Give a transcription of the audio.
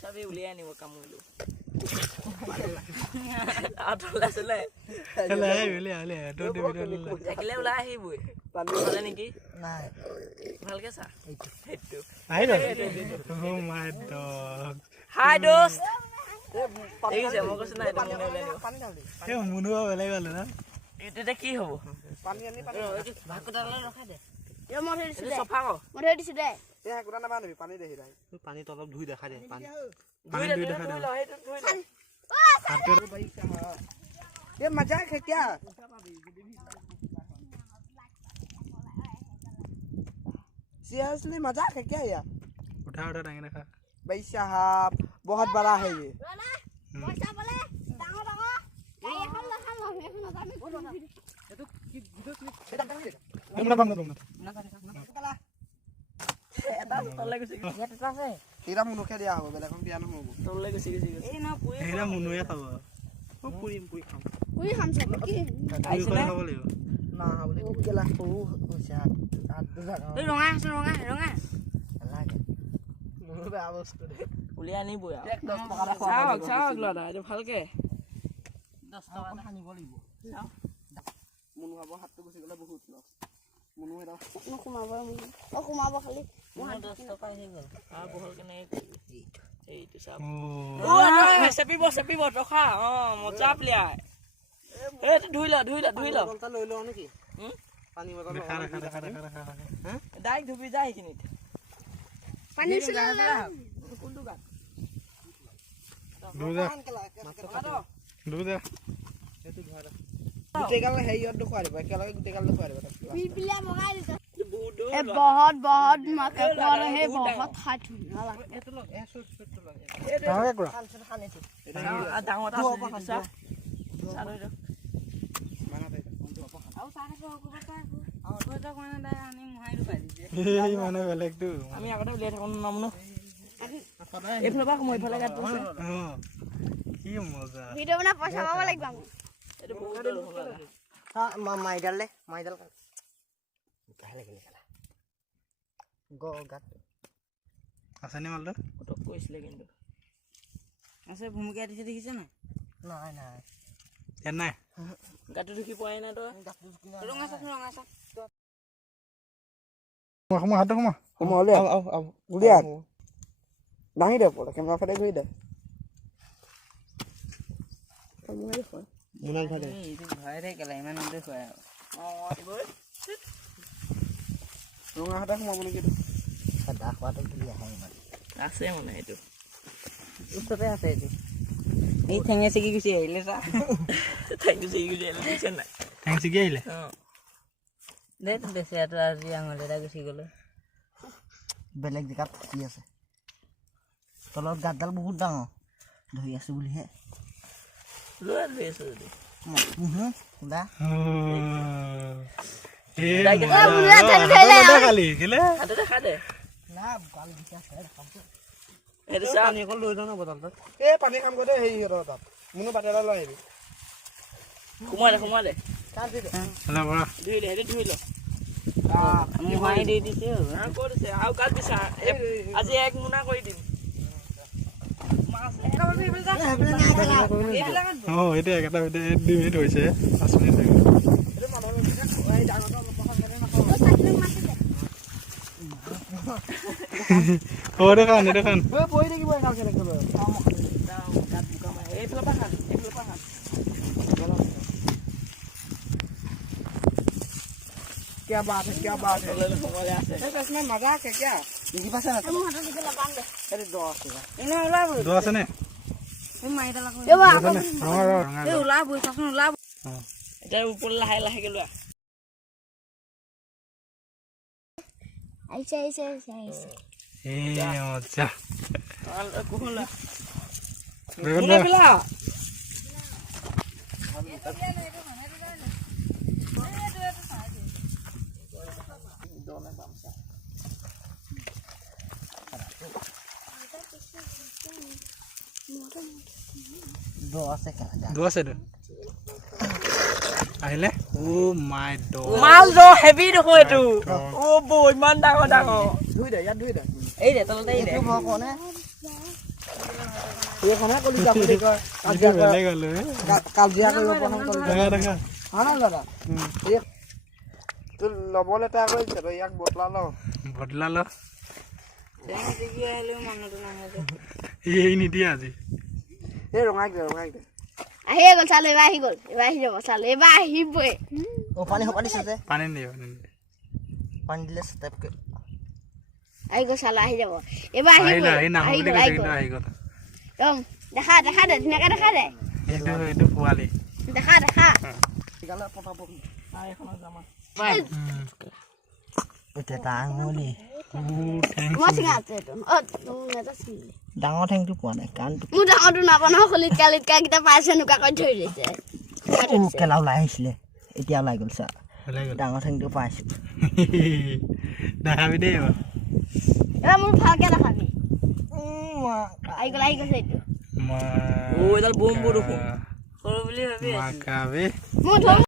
চাবি উলিয়াই আনিব কামুৰিলো আঁতৰলে থাকিলে ওলাই আহিবই পালে নেকি নাই ভালকে চা সেইটো হাই দোস্ত দেখিছে মই কৈছো নাই এইটো মুনে ওলাই নিব মুনুৱা বেলেগ গ'ল না এইটো কি হ'ব পানী আনি ভাত কটালে ৰখা দে চফা কৰ মই ধৰি দিছো দে এ কুটা না বান্ধবি পানী দেহি ৰাই পানী তলত ধুই দেখা দে পানী ধুই দেখা দে সেইটো ধুই ল ये मजाक है क्या सीरियसली मजाक है क्या यार उठा टांगे रखा भाई साहब बहुत बड़ा है ये पैसा बोले डांगो डांगो ये हम ये तो वीडियो क्लिप এটা বন্ধ কলা এটা তলে গছি এটা আছে এরা মুনুকে দিয়া হবে বেলে এখন পিয়ানো হবো তলে গছি এই না পুই এরা মুনুয়ে খাব ও পুই খাম পুই খাম সব কি আইছে না খাব লাগিব না বলে কেলা হু হইছে আর দুজা এই রঙা আছে রঙা লাগে মুনু বে অবস্থা দে উলিয়া নিব আর 10 টাকা রাখো চাওক লড়া এটা ভালকে 10 টাকা খানিব লাগিব চাও মুনু হব হাতটো গুছি গলে বহুত লস মুনু এটা কুমাব খালি 10 টাকা হৈ গল আর বহল কেনে এইটো চাপ ও সেপিব ৰখা মজা প্লেয়াৰ এই ধুই ল বলটা লৈ ল নেকি পানী বটল দেখা হ্যাঁ ডাইক ধুবি যায় এইখিনিত পানী ছিল কোনটো গাত দুদা এটো ধৰা গুটেগাল হেইয়ত দেখুৱাই দিব একেলগে গুটেগাল দেখুৱাই দিব পিপিলা মগাই দিছে ए बहुत मके कर है बहुत खाट ए तो लोग ए सुट तो लोग ए डांगे कुरा खाने थी डांगोटा सा सारो दो माना दे आउ सारे को बता आउ तो तो कोना दे आनी मुहाई रुपाई दिजे এই মানে বেলেগ তো আমি আগতে উলিয়াই থাকো নামনো এফালে বা মই এফালে গাত আছে কি মজা ভিডিও বনা পয়সা পাব লাগিব আমি এটো বহুত মাইডাল কাহলে গেলে কালা গাত আছে নে মালটো কত কইছিলে কিন্তু আছে ভূমিকা দিছে দেখিছে না নাই এ নাই গাটো ঢুকি পয় না তো গাটো ঢুকি না রঙা সা কমা হাত কমা ওলে আও গুলিয়া দাঙি দে পড়া ক্যামেরা ফাটে গই দে মুনাল ফাটে এই ভাই রে কেলা ইমান দে কয় দিবই রঙা হাতা কমাব নেকি সাদা খোৱাটো কি আহে ইমান আছে মানে এইটো উত্তৰে আছে এইটো এই ঠেঙে চিকি গুছি আহিলে সা ঠেঙে চিকি গুছি আহিলে দিছে নাই ঠেঙে চিকি আহিলে দে তো দেছে আটো আজি আঙলেৰা গুছি গলে বেলেগ দিকা কি আছে তলত গাতডাল বহুত ডাঙৰ ধৰি আছে বুলি হে লৈ আছে যদি দা খালি কেলে হাতে দেখা দে না গাল দিছা আছে এটো পানী কল লৈ যাও না বটলটা এ পানী কাম কৰে হেই ৰতা মুনু বাটেলা লৈ আহিবি ঘুমালে কাট দি দে হলা বড়া ধুই ল মুহাই দি দিছে না কৰিছে আউ কাট দিছা আজি এক মুনা কৰি দিম মাছ একাল দিবল যা এটা একটা 2 মিনিট হৈছে 5 মিনিট লাগে এটো মানুহ এই ডাঙৰ ওরে খান ওই বই দেখি বই কালকে লাগবে দাও কাট বুকা মা এই ফলা পাখান क्या बात है इसमें मजाक है क्या देखी पास ना हम हटा के लगान दे अरे दोस्त इने उला बोल दोस्त ने ए माइडा लागो ए बा ए उला बोल सासन उला हां এটা উপর লাহে লাহে গেল আইছে এ আচ্ছা আল কোহলা বেলা বেলা দো আছে আহিলে ও মাই ড মাল দ হেভি দেখো এটো ও বই মান ডাঙৰ ধুই দে ইয়াত ধুই দে এই দে তলতে এই দে এইটো ভয় কোনে এইখনে কলি যাব দেকৰ কাজিয়া কৰিব প্ৰথম কলি দেখা হানা দাদা এই তোৰ লবলে তা কৈছে তই ইয়াক বদলা ল চেং দিগি আহিলে মনটো নাহে এই নিদিয়ে আজি এই ৰঙাই দে আহি গ'ল চাল এবাৰ আহি গ'ল এবাৰ আহি যাব চাল এবাৰ আহিবই ও পানী হপা দিছে যে পানী নিদিয়ে পানী দিলে স্টেপকে আহি গ'ল চাল আহি যাব এবাৰ আহিব আহি গ'ল একদম দেখা দে ধুনীয়াকে দেখা দে এইটো পোৱালি দেখা গালা পটাব এখন জামা এটা টাঙলি মই চিঙা আছে এইটো নেতা চিঙি ডাঙৰ ঠেংটো পোৱা নাই কাণটো মোৰ ডাঙৰটো নাপানো খলিতকা কেইটা পাইছে নুকাকৈ ধৰি দিছে কেলা ওলাই আহিছিলে এতিয়া ওলাই গ'ল চা ওলাই গ'ল ডাঙৰ ঠেংটো পাইছো দেখাবি দেই এবাৰ মোৰ ভালকে দেখাবি আহি গৈছে এইটো এডাল বোম দেখোন মাকাবে মই